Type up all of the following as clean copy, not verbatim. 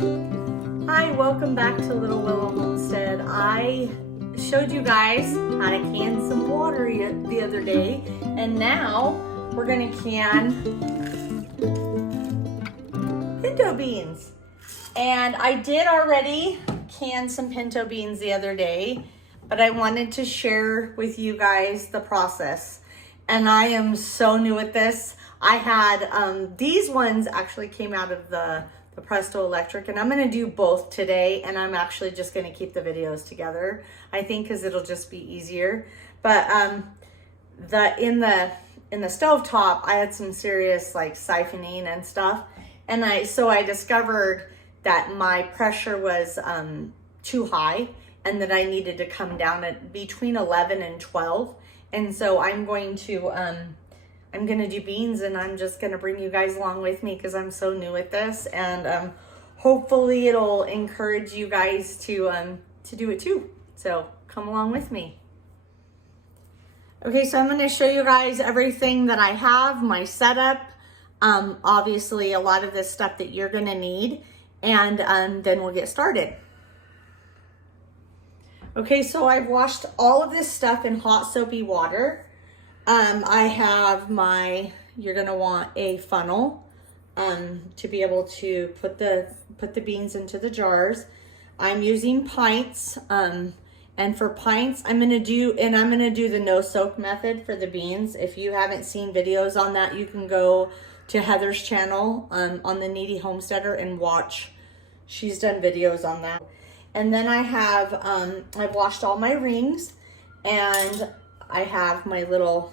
Hi, welcome back to Little Willow Homestead. I showed you guys how to can some water the other day, and now we're gonna can pinto beans. And I did already can some pinto beans the other day, but I wanted to share with you guys the process. And I am so new at this. I had, these ones actually came out of the Presto electric, and I'm gonna do both today, and I'm actually just gonna keep the videos together, I think, because it'll just be easier. But in the stovetop, I had some serious like siphoning and stuff, and I discovered that my pressure was too high and that I needed to come down at between 11 and 12. And so I'm going to do beans, and I'm just gonna bring you guys along with me because I'm so new at this, and hopefully it'll encourage you guys to do it too. So come along with me. Okay, so I'm gonna show you guys everything that I have, my setup, obviously a lot of this stuff that you're gonna need, and then we'll get started. Okay, so I've washed all of this stuff in hot soapy water. I have you're gonna want a funnel to be able to put the beans into the jars. I'm using pints, and for pints, I'm gonna do the no soak method for the beans. If you haven't seen videos on that, you can go to Heather's channel on the Needy Homesteader and watch. She's done videos on that. And then I have I've washed all my rings, and I have my little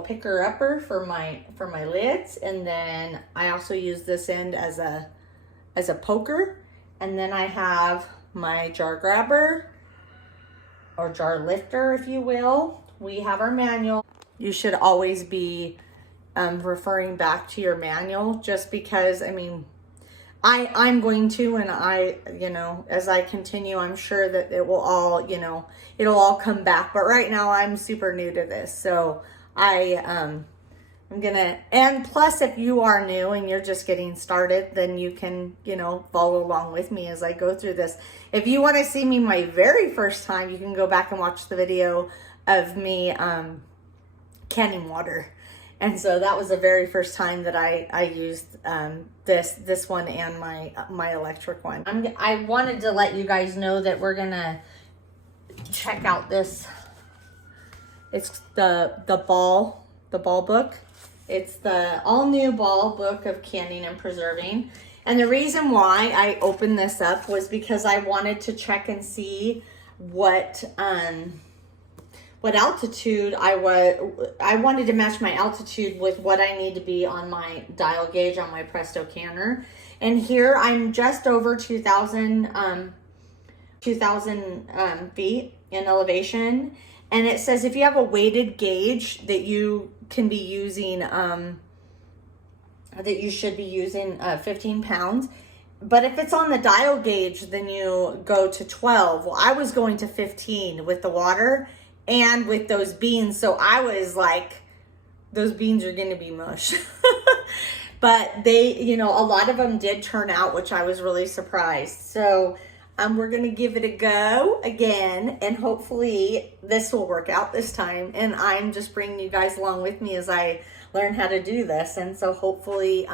picker upper for my lids, and then I also use this end as a poker, and then I have my jar grabber or jar lifter, if you will. We have our manual. You should always be referring back to your manual, just because, I mean, I'm going to, and as I continue, I'm sure that it will all, it'll all come back. But right now I'm super new to this. So I'm gonna, and plus if you are new and you're just getting started, then you can, follow along with me as I go through this. If you want to see me my very first time, you can go back and watch the video of me canning water. And so that was the very first time that I used this one and my electric one. I wanted to let you guys know that we're gonna check out this. It's the ball book. It's the all new ball book of canning and preserving. And the reason why I opened this up was because I wanted to check and see what altitude I wanted to match my altitude with what I need to be on my dial gauge on my Presto canner. And here I'm just over 2,000 feet in elevation. And it says if you have a weighted gauge that you can be using, that you should be using 15 pounds. But if it's on the dial gauge, then you go to 12. Well, I was going to 15 with the water and with those beans. So I was like, those beans are going to be mush. But they, a lot of them did turn out, which I was really surprised. So we're going to give it a go again, and hopefully this will work out this time. And I'm just bringing you guys along with me as I learn how to do this. And so hopefully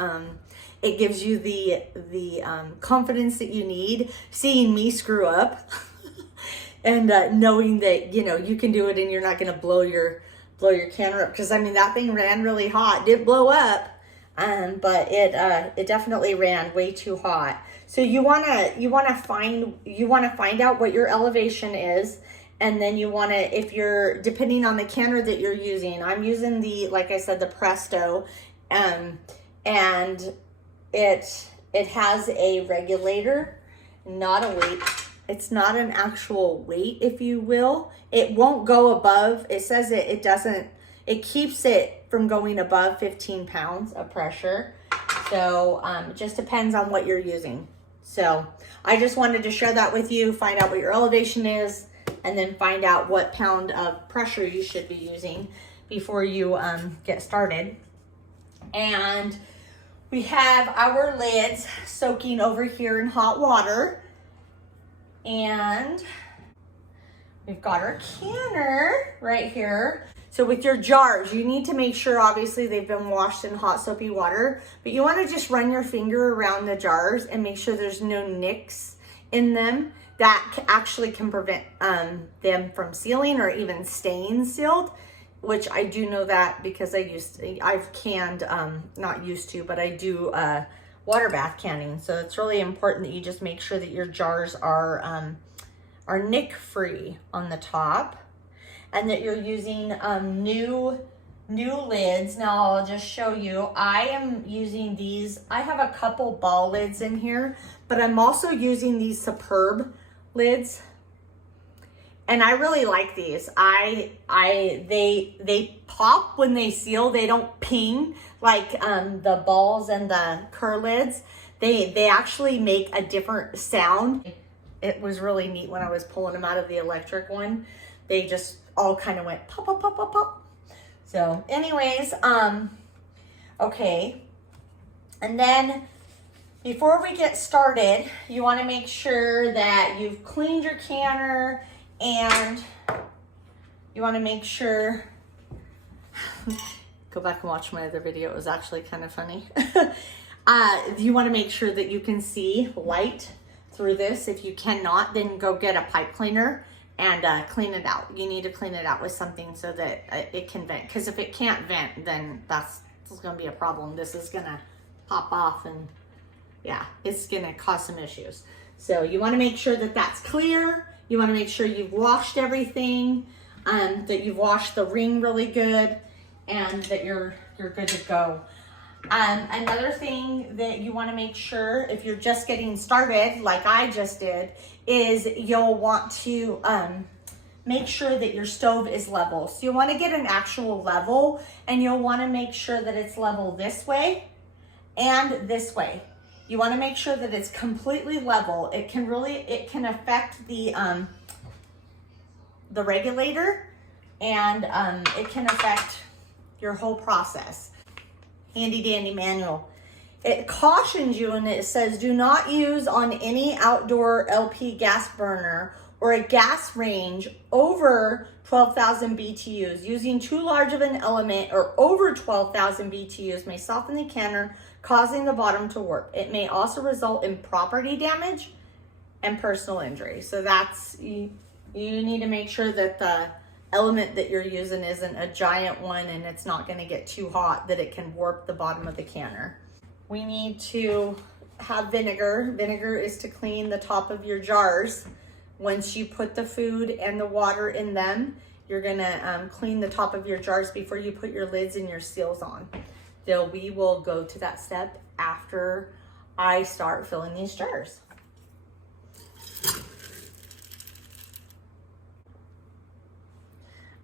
it gives you the confidence that you need, seeing me screw up. And knowing that, you can do it and you're not going to blow your canner up. Because, I mean, that thing ran really hot. It did blow up, but it definitely ran way too hot. So you wanna find out what your elevation is, and then you wanna, if you're, depending on the canner that you're using, I'm using like I said, the Presto, and it has a regulator, not a weight. It's not an actual weight, if you will. It won't go above, it says it keeps it from going above 15 pounds of pressure. So it just depends on what you're using. So I just wanted to share that with you, find out what your elevation is, and then find out what pound of pressure you should be using before you get started. And We have our lids soaking over here in hot water. And we've got our canner right here. So with your jars, you need to make sure, obviously, they've been washed in hot soapy water, but you want to just run your finger around the jars and make sure there's no nicks in them that actually can prevent them from sealing or even staying sealed, which I do know that because I've canned, not used to, but I do water bath canning. So it's really important that you just make sure that your jars are nick free on the top, and that you're using new lids. Now I'll just show you. I am using these. I have a couple ball lids in here, but I'm also using these Superb lids, and I really like these. They pop when they seal. They don't ping like the balls and the Kerr lids. They actually make a different sound. It was really neat when I was pulling them out of the electric one. They just all kind of went pop, pop, pop, pop, pop. So anyways, okay. And then before we get started, you want to make sure that you've cleaned your canner, and you want to make sure, go back and watch my other video. It was actually kind of funny. You want to make sure that you can see light through this. If you cannot, then go get a pipe cleaner and clean it out. You need to clean it out with something so that it can vent, because if it can't vent, then that's going to be a problem. This is going to pop off, and yeah, it's going to cause some issues. So you want to make sure that that's clear. You want to make sure you've washed everything, that you've washed the ring really good, and that you're good to go. Another thing that you want to make sure, if you're just getting started, like I just did, is you'll want to make sure that your stove is level. So you want to get an actual level, and you'll want to make sure that it's level this way and this way. You want to make sure that it's completely level. It can affect the regulator, and it can affect your whole process. Handy dandy manual. It cautions you, and it says, do not use on any outdoor LP gas burner or a gas range over 12,000 BTUs. Using too large of an element or over 12,000 BTUs may soften the canner, causing the bottom to warp. It may also result in property damage and personal injury. So that's, you need to make sure that the element that you're using isn't a giant one, and it's not going to get too hot that it can warp the bottom of the canner. We need to have vinegar. Vinegar is to clean the top of your jars. Once you put the food and the water in them, you're going to clean the top of your jars before you put your lids and your seals on. So we will go to that step after I start filling these jars.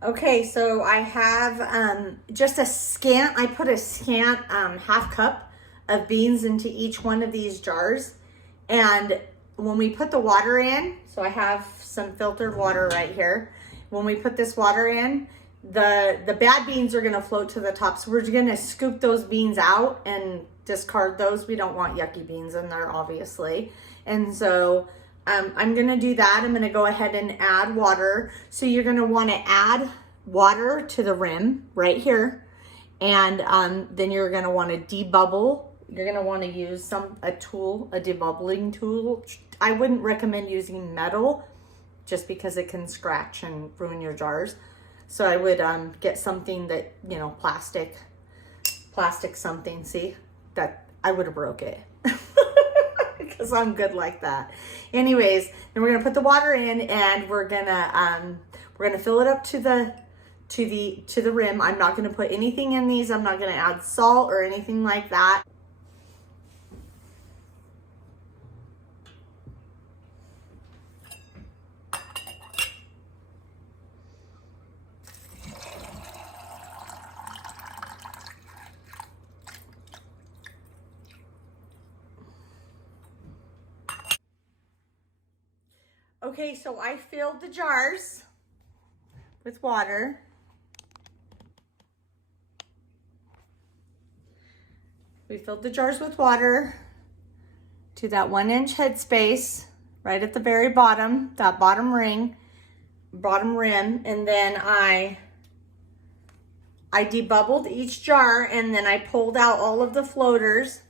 Okay, so I have just a scant, I put a scant half cup of beans into each one of these jars. And when we put the water in, so I have some filtered water right here. When we put this water in, the bad beans are gonna float to the top. So we're gonna scoop those beans out and discard those. We don't want yucky beans in there, obviously. And so I'm gonna do that. I'm gonna go ahead and add water. So you're gonna wanna add water to the rim right here. And then you're gonna wanna debubble. You're gonna wanna use a debubbling tool. I wouldn't recommend using metal just because it can scratch and ruin your jars. So I would get something that, you know, plastic something. See, that I would have broke it. Because I'm good like that. Anyways, then we're gonna put the water in, and we're gonna fill it up to the rim. I'm not gonna put anything in these. I'm not gonna add salt or anything like that. Okay, so I filled the jars with water. We we filled the jars with water to that 1-inch headspace right at the very bottom, that bottom rim, and then I debubbled each jar, and then I pulled out all of the floaters.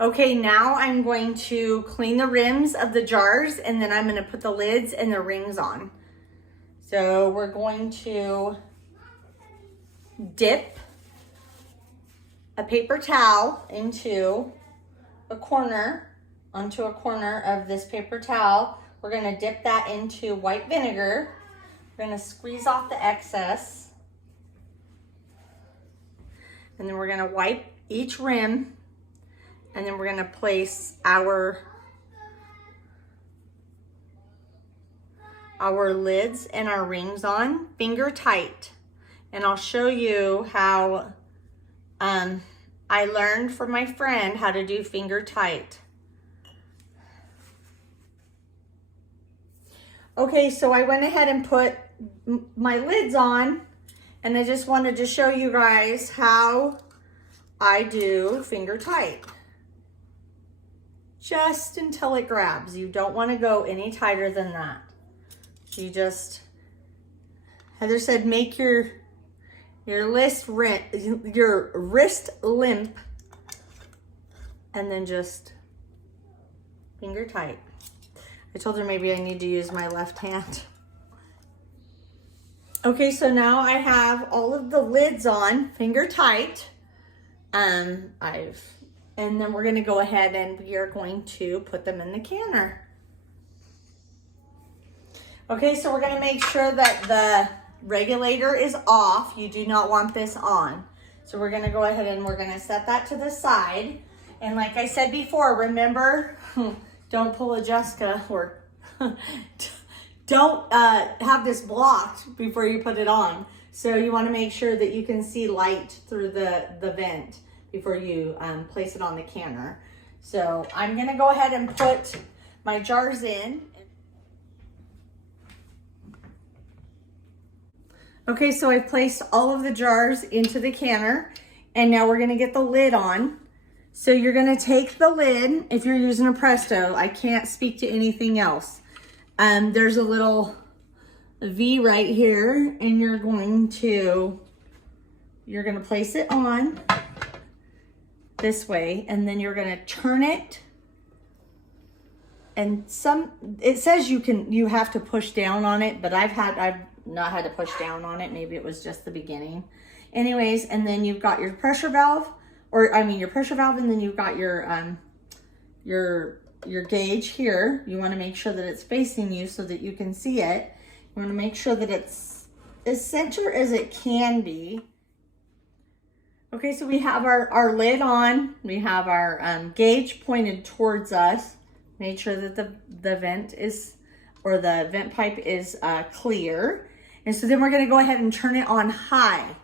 Okay, now I'm going to clean the rims of the jars, and then I'm going to put the lids and the rings on. So we're going to dip a paper towel onto a corner of this paper towel. We're going to dip that into white vinegar. We're going to squeeze off the excess. And then we're going to wipe each rim. And then we're going to place our lids and our rings on finger tight. And I'll show you how I learned from my friend how to do finger tight. Okay, so I went ahead and put my lids on, and I just wanted to show you guys how I do finger tight. Just until it grabs. You don't want to go any tighter than that. You just, Heather said, make your wrist limp, and then just finger tight. I told her maybe I need to use my left hand. Okay, so now I have all of the lids on, finger tight. And then we're gonna go ahead and we are going to put them in the canner. Okay, so we're gonna make sure that the regulator is off. You do not want this on. So we're gonna go ahead and we're gonna set that to the side. And like I said before, remember, don't pull a Jessica, or don't have this blocked before you put it on. So you want to make sure that you can see light through the vent before you place it on the canner. So I'm going to go ahead and put my jars in. Okay, so I've placed all of the jars into the canner, and now we're going to get the lid on. So you're going to take the lid, if you're using a Presto, I can't speak to anything else. There's a little V right here, and you're going to place it on this way, and then you're going to turn it. And it says you have to push down on it, but I've not had to push down on it. Maybe it was just the beginning. Anyways, and then you've got your pressure valve, your pressure valve, and then you've got your gauge here. You want to make sure that it's facing you so that you can see it. You want to make sure that it's as center as it can be. Okay, so we have our lid on. We have our gauge pointed towards us. Make sure that the vent is, or the vent pipe is clear. And so then we're going to go ahead and turn it on high.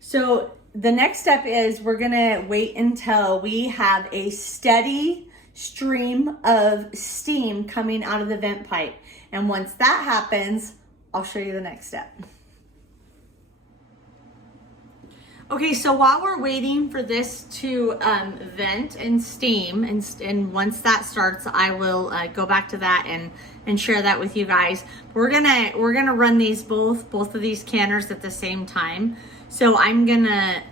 So the next step is we're gonna wait until we have a steady stream of steam coming out of the vent pipe. And once that happens, I'll show you the next step. Okay, so while we're waiting for this to vent and steam, and once that starts, I will go back to that and share that with you guys. We're gonna run these both of these canners at the same time. So I'm gonna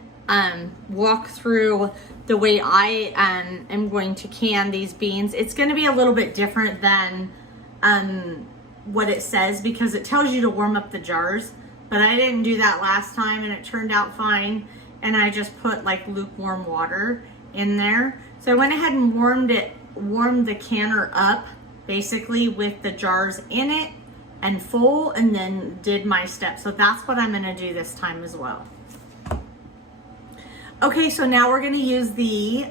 walk through the way I am going to can these beans. It's gonna be a little bit different than what it says, because it tells you to warm up the jars, but I didn't do that last time and it turned out fine. And I just put like lukewarm water in there. So I went ahead and warmed the canner up basically with the jars in it and full, and then did my steps. So that's what I'm gonna do this time as well. Okay, so now we're gonna use the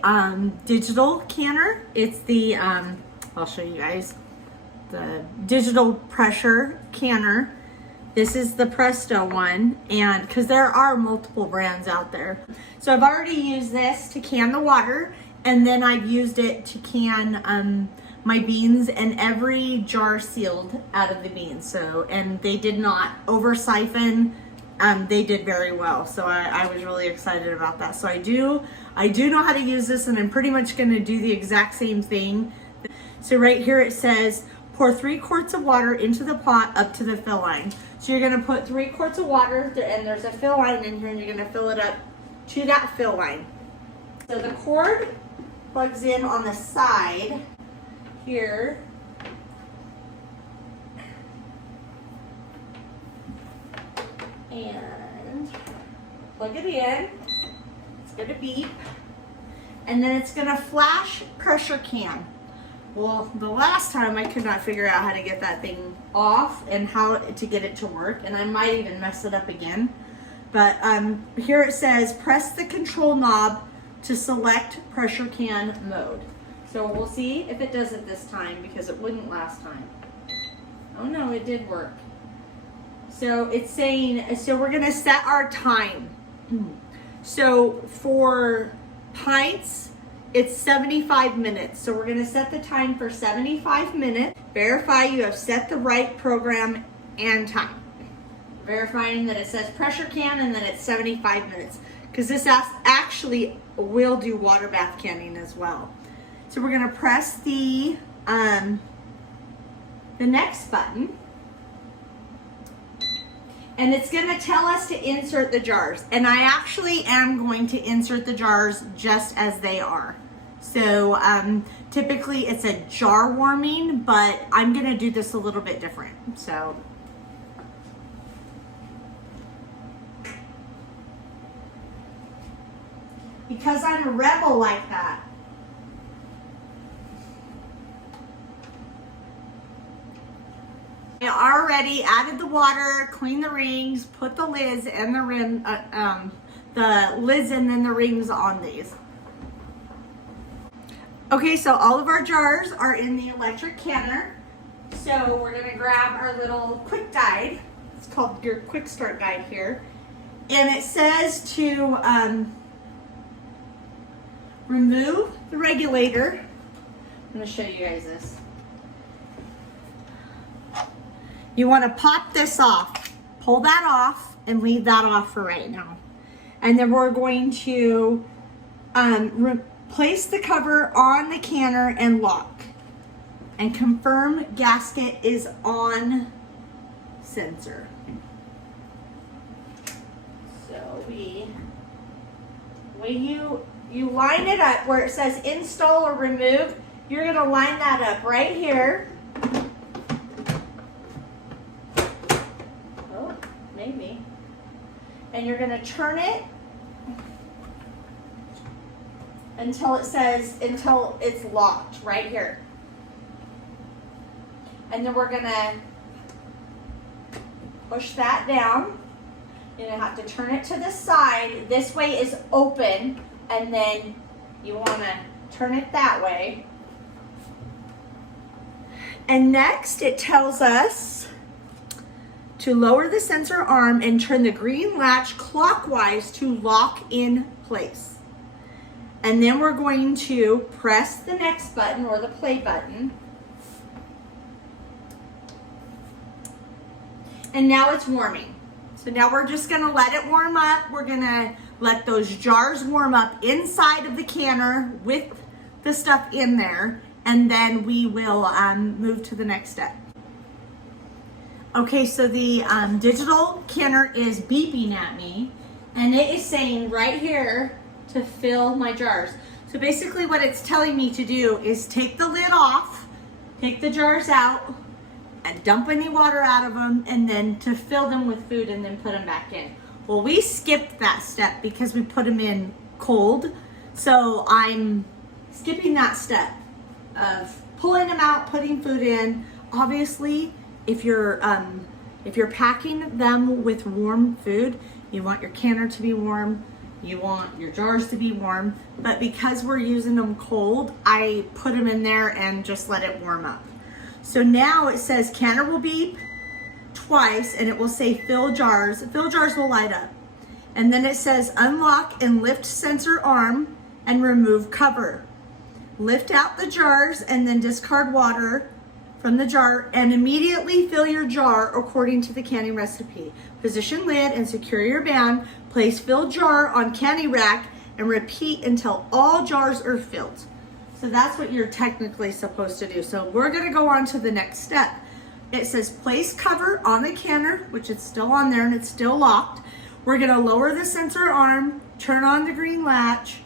digital canner. It's the, I'll show you guys, the digital pressure canner. This is the Presto one, and because there are multiple brands out there. So I've already used this to can the water, and then I've used it to can my beans, and every jar sealed out of the beans. So, and they did not over siphon. They did very well. So I was really excited about that. So I do know how to use this, and I'm pretty much going to do the exact same thing. So right here it says, pour 3 quarts of water into the pot up to the fill line. So you're going to put 3 quarts of water, and there's a fill line in here, and you're going to fill it up to that fill line. So the cord plugs in on the side here. And plug it in. It's going to beep. And then it's going to flash pressure can. Well, the last time I could not figure out how to get that thing off and how to get it to work, and I might even mess it up again. But here it says, press the control knob to select pressure can mode. So we'll see if it does it this time, because it wouldn't last time. Oh no, it did work. So it's saying, so we're gonna set our time. So for pints, it's 75 minutes. So we're gonna set the time for 75 minutes. Verify you have set the right program and time. Verifying that it says pressure can and that it's 75 minutes. Because this actually will do water bath canning as well. So we're gonna press the next button. And it's gonna tell us to insert the jars. And I actually am going to insert the jars just as they are. So typically it's a jar warming, but I'm gonna do this a little bit different. So. Because I'm a rebel like that. I already added the water, cleaned the rings, put the lids and the rim, the lids and then the rings on these. Okay, so all of our jars are in the electric canner. So we're gonna grab our little quick guide. It's called your quick start guide here. And it says to remove the regulator. I'm gonna show you guys this. You want to pop this off, pull that off, and leave that off for right now. And then we're going to place the cover on the canner and lock. And confirm gasket is on sensor. So when you line it up where it says install or remove, you're going to line that up right here. Maybe. And you're going to turn it until it's locked right here. And then we're going to push that down. You're going to have to turn it to the side. This way is open, and then you want to turn it that way. And next it tells us to lower the sensor arm and turn the green latch clockwise to lock in place. And then we're going to press the next button or the play button. And now it's warming. So now we're just gonna let it warm up. We're gonna let those jars warm up inside of the canner with the stuff in there, and then we will move to the next step. Okay, so the digital canner is beeping at me, and it is saying right here to fill my jars. So basically what it's telling me to do is take the lid off, take the jars out, and dump any water out of them, and then to fill them with food and then put them back in. Well, we skipped that step because we put them in cold. So I'm skipping that step of pulling them out, putting food in. Obviously, if you're packing them with warm food, you want your canner to be warm, you want your jars to be warm, but because we're using them cold, I put them in there and just let it warm up. So now it says canner will beep twice and it will say fill jars. Fill jars will light up. And then it says unlock and lift sensor arm and remove cover. lift out the jars and then discard water from the jar and immediately fill your jar according to the canning recipe. Position lid and secure your band. Place filled jar on canning rack and repeat until all jars are filled. So that's what you're technically supposed to do. So we're gonna go on to the next step. It says place cover on the canner, which it's still on there and it's still locked. We're gonna lower the sensor arm, turn the green latch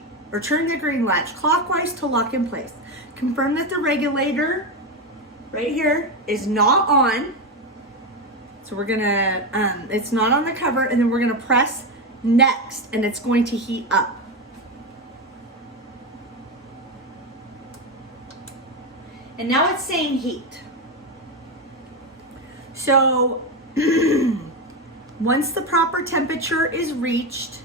clockwise to lock in place. Confirm that the regulator right here is not on. So we're gonna, it's not on the cover, and then we're gonna press next and it's going to heat up. And now it's saying heat. So once the proper temperature is reached,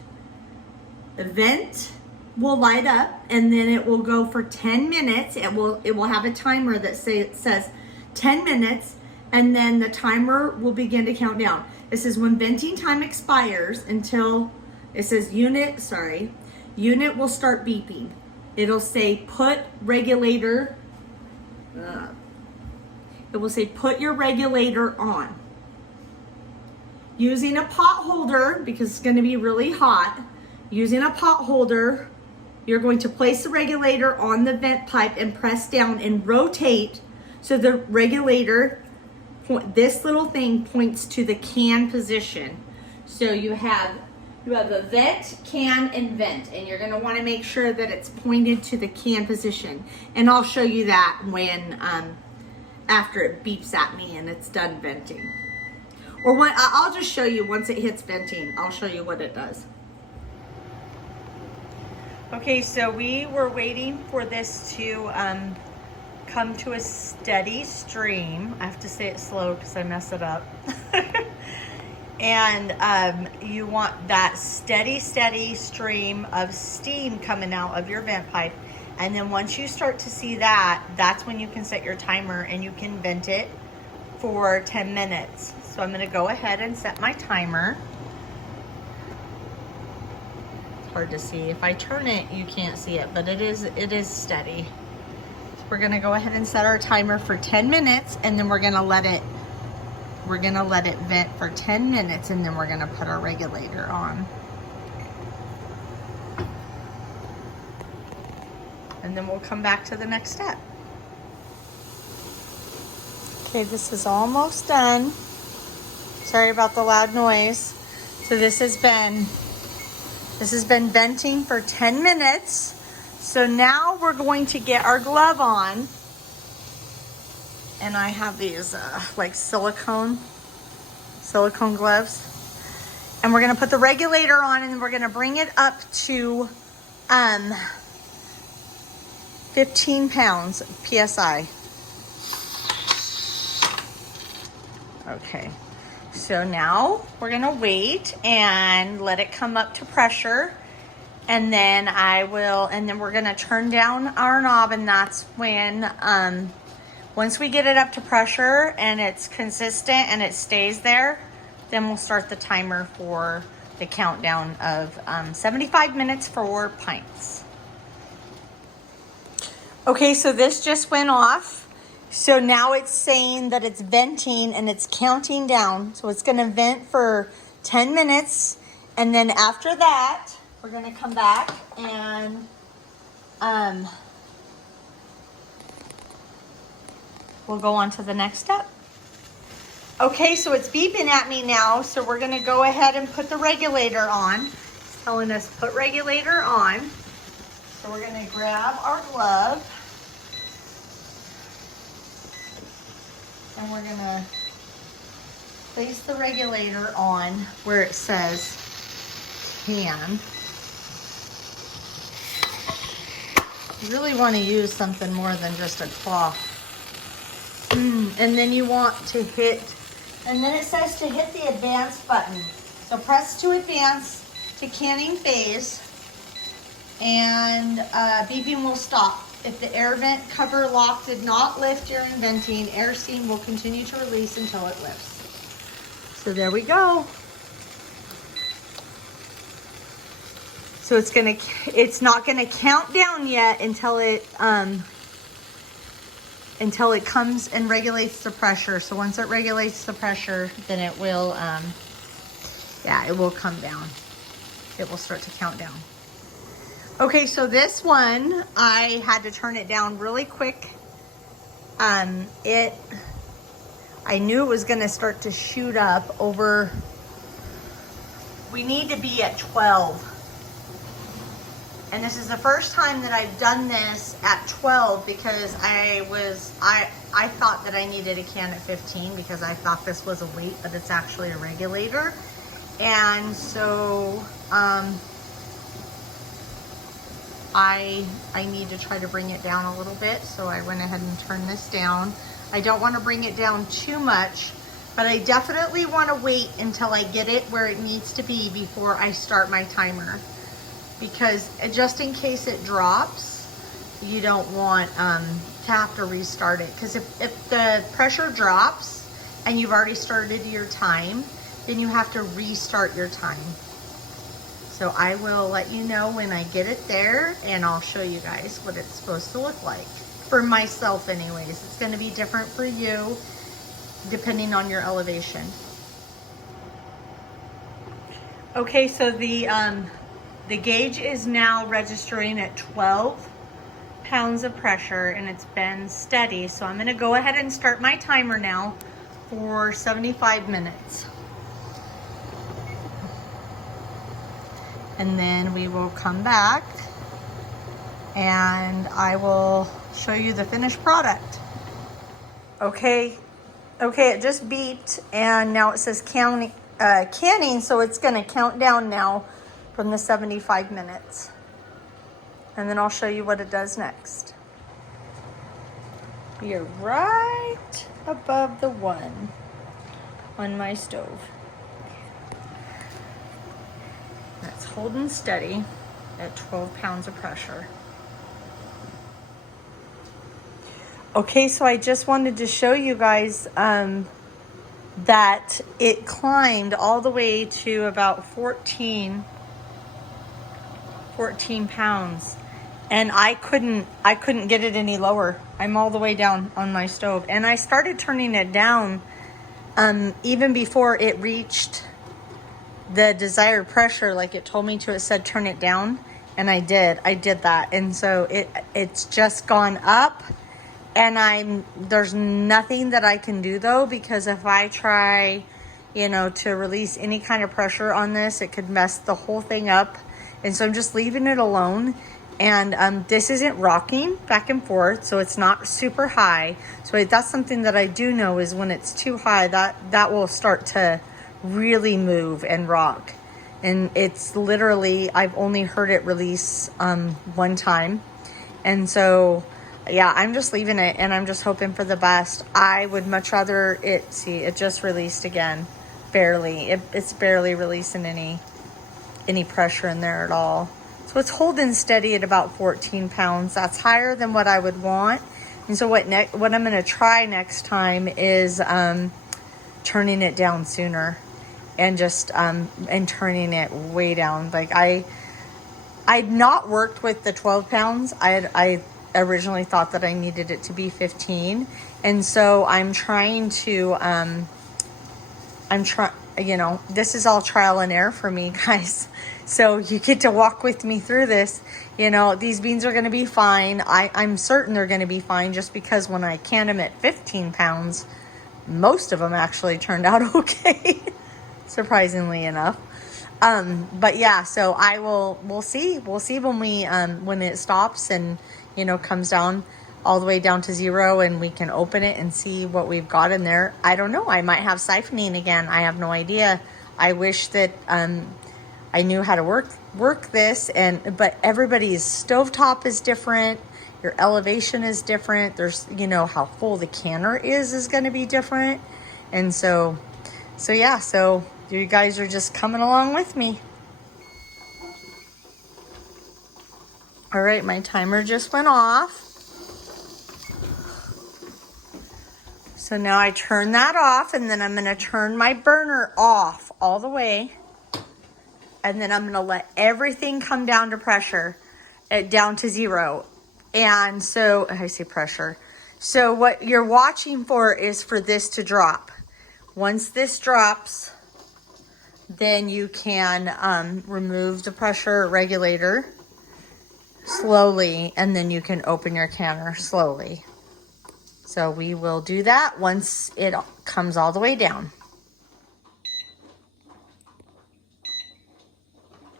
the vent will light up and then it will go for 10 minutes. It will have a timer that says 10 minutes, and then the timer will begin to count down. It says when venting time expires until it says unit will start beeping. It'll say put regulator. It will say put your regulator on. Using a pot holder, because it's going to be really hot, using a pot holder, you're going to place the regulator on the vent pipe and press down and rotate so the regulator, this little thing points to the can position. So you have a vent, can, and vent, and you're going to want to make sure that it's pointed to the can position. And I'll show you that when after it beeps at me and it's done venting. Or when I'll just show you once it hits venting, I'll show you what it does. Okay, so we were waiting for this to come to a steady stream. I have to say it slow because I mess it up. And you want that steady stream of steam coming out of your vent pipe. And then once you start to see that, that's when you can set your timer and you can vent it for 10 minutes. So I'm gonna go ahead and set my timer. It's hard to see. If I turn it, you can't see it, but it is steady. So we're gonna go ahead and set our timer for 10 minutes, and then we're gonna let it vent for 10 minutes, and then we're gonna put our regulator on. And then we'll come back to the next step. Okay, this is almost done. Sorry about the loud noise. So this has been venting for 10 minutes. So now we're going to get our glove on. And I have these like silicone gloves. And we're gonna put the regulator on, and then we're gonna bring it up to 15 pounds PSI. Okay, so now we're gonna wait and let it come up to pressure, and then we're gonna turn down our knob, and that's when, once we get it up to pressure and it's consistent and it stays there, then we'll start the timer for the countdown of 75 minutes for pints. Okay, so this just went off. So now it's saying that it's venting and it's counting down. So it's gonna vent for 10 minutes. And then after that, we're gonna come back and we'll go on to the next step. Okay, so it's beeping at me now. So we're gonna go ahead and put the regulator on. It's telling us put regulator on. So we're gonna grab our glove. And we're gonna place the regulator on where it says can. You really want to use something more than just a cloth. And then you want to hit, and then it says to hit the advance button. So press to advance to canning phase, and beeping will stop. If the air vent cover lock did not lift during venting, air steam will continue to release until it lifts. So there we go. So it's not gonna count down yet until it comes and regulates the pressure. So once it regulates the pressure, then it will, yeah, it will come down. It will start to count down. Okay, so this one, I had to turn it down really quick. I knew it was gonna start to shoot up over, we need to be at 12. And this is the first time that I've done this at 12 because I thought that I needed a can at 15 because I thought this was a weight, but it's actually a regulator. And so I need to try to bring it down a little bit. So I went ahead and turned this down. I don't want to bring it down too much, but I definitely want to wait until I get it where it needs to be before I start my timer. Because just in case it drops, you don't want to have to restart it. Because if the pressure drops and you've already started your time, then you have to restart your time. So I will let you know when I get it there, and I'll show you guys what it's supposed to look like. For myself anyways. It's going to be different for you depending on your elevation. Okay, so the gauge is now registering at 12 pounds of pressure, and it's been steady. So I'm gonna go ahead and start my timer now for 75 minutes. And then we will come back and I will show you the finished product. Okay, it just beeped and now it says canning, so it's gonna count down now from the 75 minutes. And then I'll show you what it does next. We are right above the 1 on my stove. That's holding steady at 12 pounds of pressure. Okay, so I just wanted to show you guys that it climbed all the way to about 14 pounds, and I couldn't get it any lower. I'm all the way down on my stove, and I started turning it down even before it reached the desired pressure like it told me to. It said turn it down, and I did that, and so it's just gone up. And there's nothing that I can do though, because if I try, to release any kind of pressure on this, it could mess the whole thing up. And so I'm just leaving it alone. And this isn't rocking back and forth, so it's not super high. So that's something that I do know is when it's too high, that will start to really move and rock. And it's literally, I've only heard it release one time. And so, yeah, I'm just leaving it and I'm just hoping for the best. I would much rather it just released again. Barely. It's barely releasing any pressure in there at all. So it's holding steady at about 14 pounds. That's higher than what I would want. And so what I'm going to try next time is turning it down sooner and just and turning it way down. Like I'd not worked with the 12 pounds. I originally thought that I needed it to be 15. And so I'm trying to this is all trial and error for me, guys. So you get to walk with me through this. These beans are going to be fine. I'm certain they're going to be fine, just because when I canned them at 15 pounds, most of them actually turned out okay, surprisingly enough. But yeah, so we'll see when it stops and, comes down all the way down to 0, and we can open it and see what we've got in there. I don't know. I might have siphoning again. I have no idea. I wish that I knew how to work this, but everybody's stovetop is different. Your elevation is different. There's, how full the canner is going to be different. And so yeah, so you guys are just coming along with me. All right, my timer just went off. So now I turn that off, and then I'm going to turn my burner off all the way. and then I'm gonna let everything come down to pressure, down to 0. And so, I say pressure. So what you're watching for is for this to drop. Once this drops, then you can remove the pressure regulator slowly, and then you can open your canner slowly. So we will do that once it comes all the way down.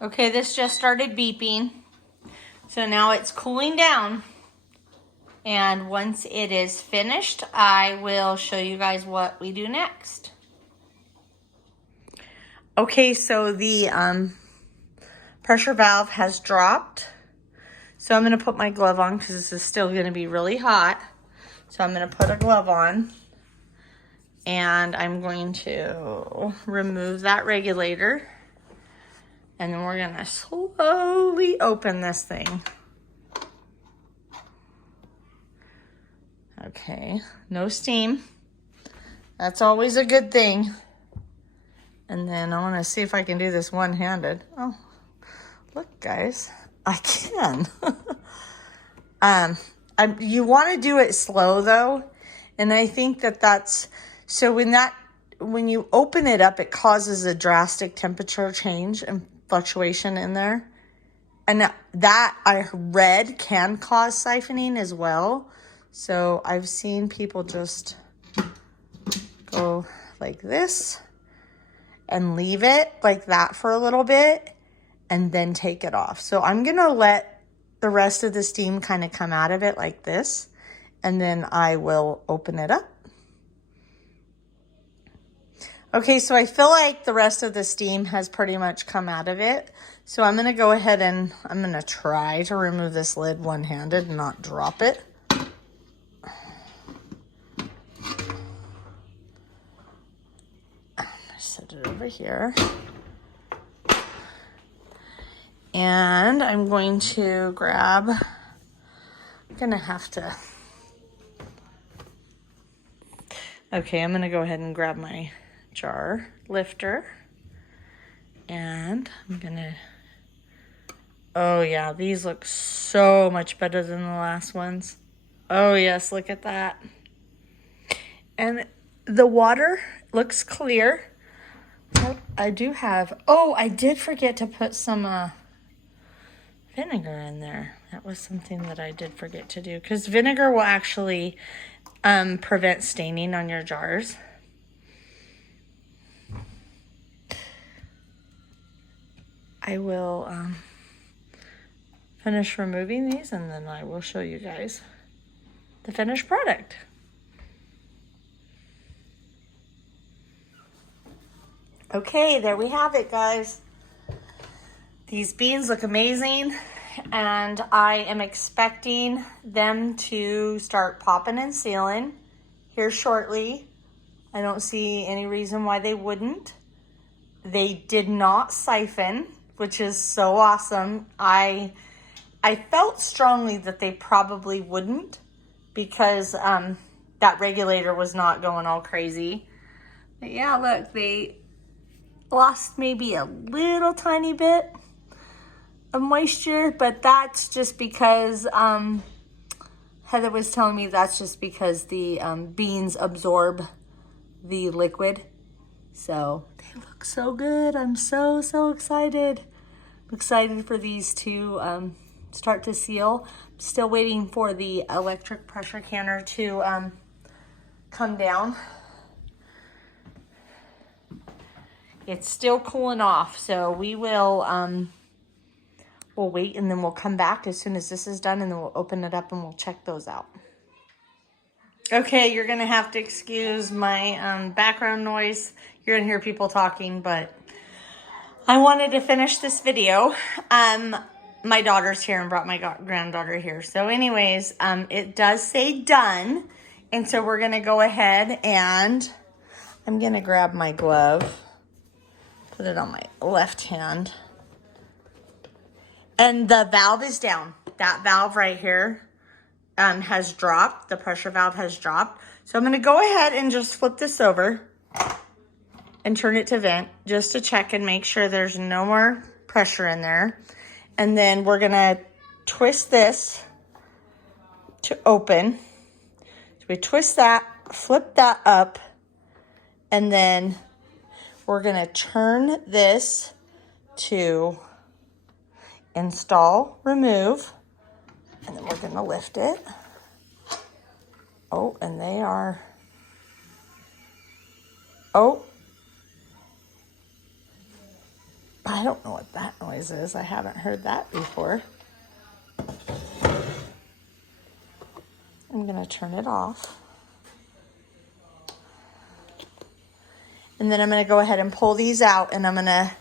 Okay, this just started beeping. So now it's cooling down. And once it is finished, I will show you guys what we do next. Okay, so the pressure valve has dropped. So I'm gonna put my glove on because this is still gonna be really hot. So I'm gonna put a glove on and I'm going to remove that regulator. And then we're gonna slowly open this thing. Okay, no steam. That's always a good thing. And then I wanna see if I can do this one-handed. Oh, look guys, I can. You want to do it slow though, and I think that's so when you open it up, it causes a drastic temperature change and fluctuation in there, and that I read can cause siphoning as well. So I've seen people just go like this and leave it like that for a little bit and then take it off. So I'm gonna let the rest of the steam kind of come out of it like this, and then I will open it up. Okay, so I feel like the rest of the steam has pretty much come out of it. So I'm gonna go ahead and I'm gonna try to remove this lid one-handed and not drop it. I'm gonna set it over here. And I'm going to grab, I'm gonna have to, okay, I'm gonna go ahead and grab my jar lifter. And I'm gonna, oh yeah, these look so much better than the last ones. Oh yes, look at that. And the water looks clear. I do have, oh, I did forget to put some vinegar in there. That was something that I did forget to do, because vinegar will actually prevent staining on your jars. I will finish removing these and then I will show you guys the finished product. Okay, there we have it, guys. These beans look amazing, and I am expecting them to start popping and sealing here shortly. I don't see any reason why they wouldn't. They did not siphon, which is so awesome. I felt strongly that they probably wouldn't, because that regulator was not going all crazy. But yeah, look, they lost maybe a little tiny bit of moisture, but that's just because Heather was telling me that's just because the beans absorb the liquid. So they look so good. I'm so excited. I'm excited for these to start to seal. I'm still waiting for the electric pressure canner to come down. It's still cooling off, so we will we'll wait, and then we'll come back as soon as this is done, and then we'll open it up and we'll check those out. Okay, you're gonna have to excuse my background noise. You're gonna hear people talking, but I wanted to finish this video. My daughter's here and brought my granddaughter here. So anyways, it does say done. And so we're gonna go ahead and I'm gonna grab my glove, put it on my left hand. And the valve is down. That valve right here has dropped. The pressure valve has dropped. So I'm gonna go ahead and just flip this over and turn it to vent just to check and make sure there's no more pressure in there. And then we're gonna twist this to open. So we twist that, flip that up, and then we're gonna turn this to install, remove, and then we're gonna lift it. Oh, and they are, oh, I don't know what that noise is. I haven't heard that before. I'm gonna turn it off. And then I'm gonna go ahead and pull these out, and I'm gonna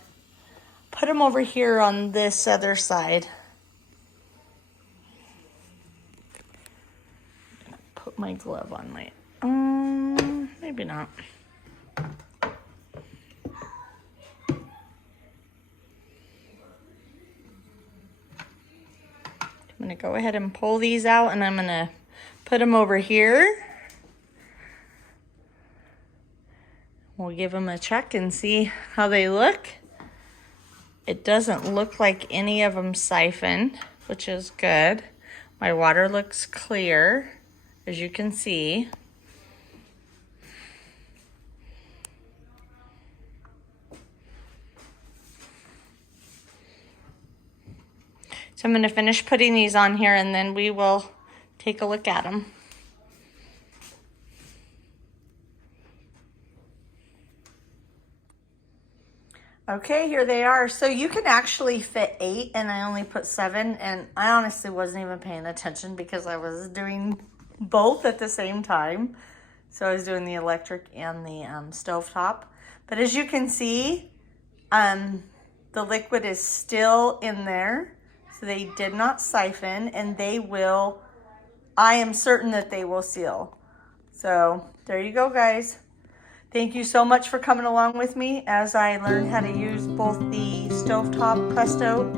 put them over here on this other side. Put my glove on my, maybe not. I'm gonna go ahead and pull these out, and I'm gonna put them over here. We'll give them a check and see how they look. It doesn't look like any of them siphoned, which is good. My water looks clear, as you can see. So I'm going to finish putting these on here, and then we will take a look at them. Okay, here they are. So you can actually fit 8, and I only put 7, and I honestly wasn't even paying attention because I was doing both at the same time. So I was doing the electric and the stovetop. But as you can see, the liquid is still in there. So they did not siphon, and they will, I am certain that they will seal. So there you go, guys. Thank you so much for coming along with me as I learned how to use both the stovetop Presto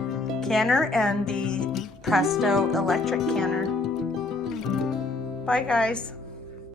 canner and the Presto electric canner. Bye, guys.